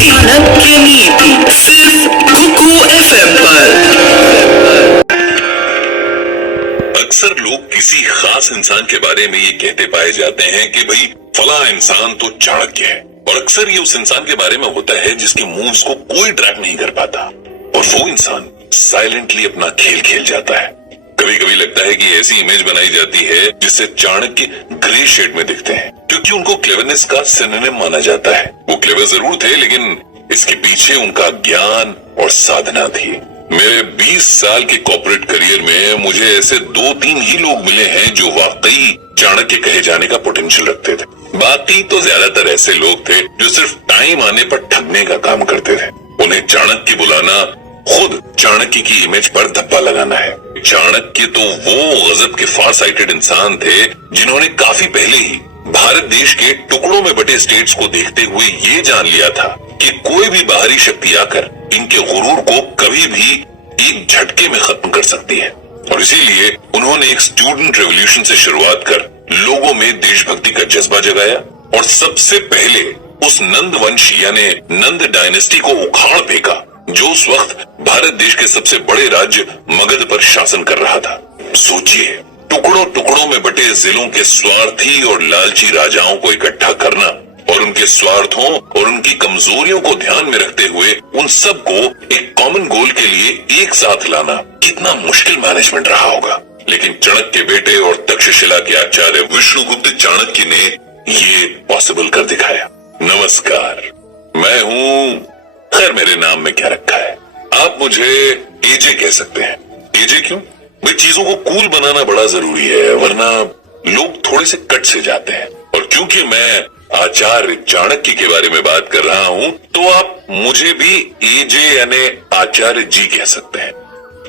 चाणक्य नीति सिर्फ कुकू एफएम पर। अक्सर लोग किसी खास इंसान के बारे में ये कहते पाए जाते हैं कि भाई फला इंसान तो चाणक्य है, और अक्सर ये उस इंसान के बारे में होता है जिसके मूव्स को कोई ट्रैक नहीं कर पाता, और वो इंसान साइलेंटली अपना खेल खेल जाता है। कभी कभी लगता है कि ऐसी इमेज बनाई जाती है जिससे चाणक्य ग्रे शेड में दिखते हैं, क्योंकि उनको क्लेवरनेस का सिनोनिम माना जाता है। वो क्लेवर जरूर थे, लेकिन इसके पीछे उनका ज्ञान और साधना थी। मेरे 20 साल के कॉर्पोरेट करियर में मुझे ऐसे 2-3 ही लोग मिले हैं जो वाकई चाणक्य कहे जाने का पोटेंशियल रखते थे। बाकी तो ज्यादातर ऐसे लोग थे जो सिर्फ टाइम आने पर ठगने का काम करते थे। उन्हें चाणक्य बुलाना खुद चाणक्य की इमेज पर धब्बा लगाना है। चाणक्य तो वो गजब के फार साइटेड इंसान थे जिन्होंने काफी पहले ही भारत देश के टुकड़ों में बटे स्टेट्स को देखते हुए ये जान लिया था कि कोई भी बाहरी शक्ति आकर इनके गुरूर को कभी भी एक झटके में खत्म कर सकती है। और इसीलिए उन्होंने एक स्टूडेंट रेवोल्यूशन से शुरुआत कर लोगों में देशभक्ति का जज्बा जगाया, और सबसे पहले उस नंद वंश यानी नंद डायनेस्टी को उखाड़ फेंका जो उस वक्त भारत देश के सबसे बड़े राज्य मगध पर शासन कर रहा था। सोचिए, टुकड़ों टुकड़ों में बटे जिलों के स्वार्थी और लालची राजाओं को इकट्ठा करना और उनके स्वार्थों और उनकी कमजोरियों को ध्यान में रखते हुए उन सबको एक कॉमन गोल के लिए एक साथ लाना कितना मुश्किल मैनेजमेंट रहा होगा। लेकिन चाणक्य के बेटे और तक्षशिला के आचार्य विष्णुगुप्त चाणक्य ने ये पॉसिबल कर दिखाया। नमस्कार, मैं हूँ, खैर मेरे नाम में क्या रखा है, आप मुझे एजे कह सकते हैं। एजे क्यों? भाई चीजों को कूल बनाना बड़ा जरूरी है, वरना लोग थोड़े से कट से जाते हैं। और क्योंकि मैं आचार्य चाणक्य के बारे में बात कर रहा हूँ, तो आप मुझे भी एजे यानी आचार्य जी कह सकते हैं।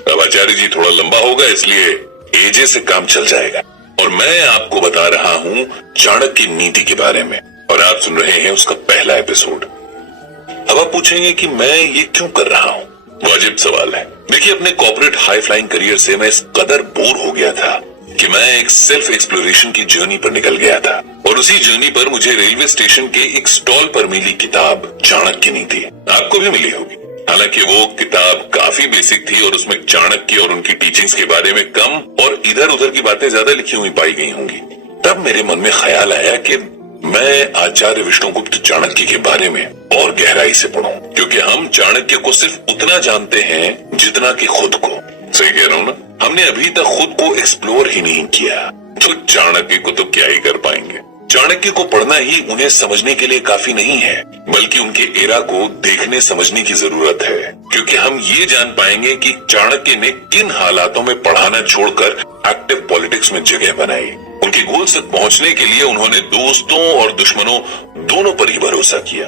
अब आचार्य जी थोड़ा लंबा होगा, इसलिए एजे से काम चल जाएगा। और मैं आपको बता रहा हूँ चाणक्य नीति के बारे में, और आप सुन रहे हैं उसका पहला एपिसोड। अब आप पूछेंगे कि मैं ये क्यों कर रहा हूँ? वाजिब सवाल है। देखिए, अपने कॉर्पोरेट हाई फ्लाइंग करियर से मैं इस कदर बोर हो गया था कि मैं एक सेल्फ एक्सप्लोरेशन की जर्नी पर निकल गया था, और उसी जर्नी पर मुझे रेलवे स्टेशन के एक स्टॉल पर मिली किताब चाणक्य नीति। आपको भी मिली होगी। हालांकि वो किताब काफी बेसिक थी और उसमें चाणक्य और उनकी टीचिंग्स के बारे में कम और इधर उधर की बातें ज्यादा लिखी हुई पाई गई होंगी। तब मेरे मन में ख्याल आया कि मैं आचार्य विष्णुगुप्त चाणक्य के बारे में और गहराई से पढ़ूं, क्योंकि हम चाणक्य को सिर्फ उतना जानते हैं जितना कि खुद को। सही कह रहा हूँ ना? हमने अभी तक खुद को एक्सप्लोर ही नहीं किया, तो चाणक्य को तो क्या ही कर पाएंगे। चाणक्य को पढ़ना ही उन्हें समझने के लिए काफी नहीं है, बल्कि उनके एरा को देखने समझने की जरूरत है, क्योंकि हम ये जान पाएंगे कि चाणक्य ने किन हालातों में पढ़ाना छोड़कर एक्टिव पॉलिटिक्स में जगह बनाई। उनके गोल तक पहुंचने के लिए उन्होंने दोस्तों और दुश्मनों दोनों पर ही भरोसा किया,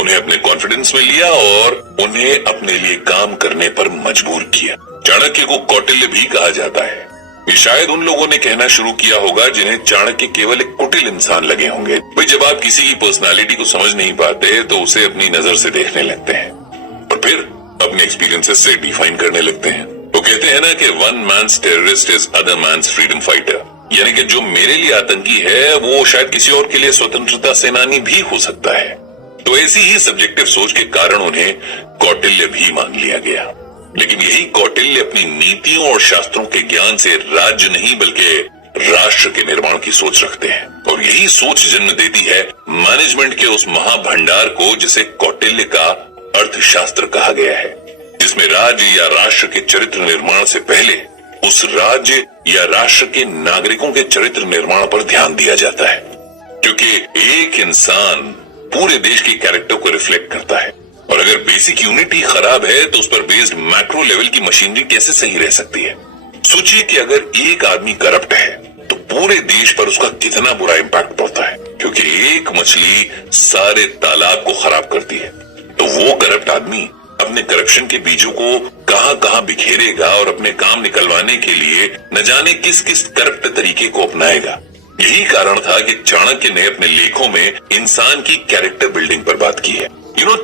उन्हें अपने कॉन्फिडेंस में लिया और उन्हें अपने लिए काम करने पर मजबूर किया। चाणक्य को कौटिल्य भी कहा जाता है। ये शायद उन लोगों ने कहना शुरू किया होगा जिन्हें चाणक्य केवल एक कुटिल इंसान लगे होंगे। भाई जब आप किसी की पर्सनालिटी को समझ नहीं पाते तो उसे अपनी नजर से देखने लगते हैं और फिर अपने एक्सपीरियंसेस से डिफाइन करने लगते हैं। वो कहते हैं ना कि one man's terrorist is other man's freedom fighter, यानी कि जो मेरे लिए आतंकी है वो शायद किसी और के लिए स्वतंत्रता सेनानी भी हो सकता है। तो ऐसी ही सब्जेक्टिव सोच के कारण उन्हें कौटिल्य भी मान लिया गया। लेकिन यही कौटिल्य अपनी नीतियों और शास्त्रों के ज्ञान से राज्य नहीं बल्कि राष्ट्र के निर्माण की सोच रखते हैं, और यही सोच जन्म देती है मैनेजमेंट के उस महाभंडार को जिसे कौटिल्य का अर्थशास्त्र कहा गया है, जिसमें राज्य या राष्ट्र के चरित्र निर्माण से पहले उस राज्य या राष्ट्र के नागरिकों के चरित्र निर्माण पर ध्यान दिया जाता है, क्योंकि एक इंसान पूरे देश की कैरेक्टर को रिफ्लेक्ट करता है, और अगर बेसिक यूनिट ही खराब है तो उस पर बेस्ड मैक्रो लेवल की मशीनरी कैसे सही रह सकती है। सोचिए कि अगर एक आदमी करप्ट है तो पूरे देश पर उसका कितना बुरा इम्पैक्ट पड़ता है, क्योंकि एक मछली सारे तालाब को खराब करती है। तो वो करप्ट आदमी अपने करप्शन के बीजों को कहां कहां बिखेरेगा और अपने काम निकलवाने के लिए न जाने किस किस करप्ट तरीके को अपनाएगा। यही कारण था कि चाणक्य ने अपने लेखों में इंसान की कैरेक्टर बिल्डिंग पर बात की है।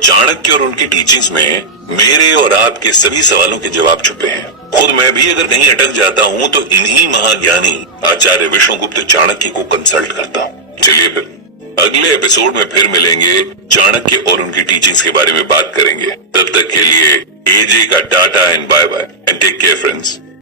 चाणक्य और उनकी टीचिंग्स में मेरे और आपके सभी सवालों के जवाब छुपे हैं। खुद मैं भी अगर कहीं अटक जाता हूँ तो इन्हीं महाज्ञानी आचार्य विष्णुगुप्त चाणक्य को कंसल्ट करता हूँ। चलिए फिर अगले एपिसोड में फिर मिलेंगे, चाणक्य और उनकी टीचिंग्स के बारे में बात करेंगे। तब तक के लिए एजे का tata and bye bye and take care friends.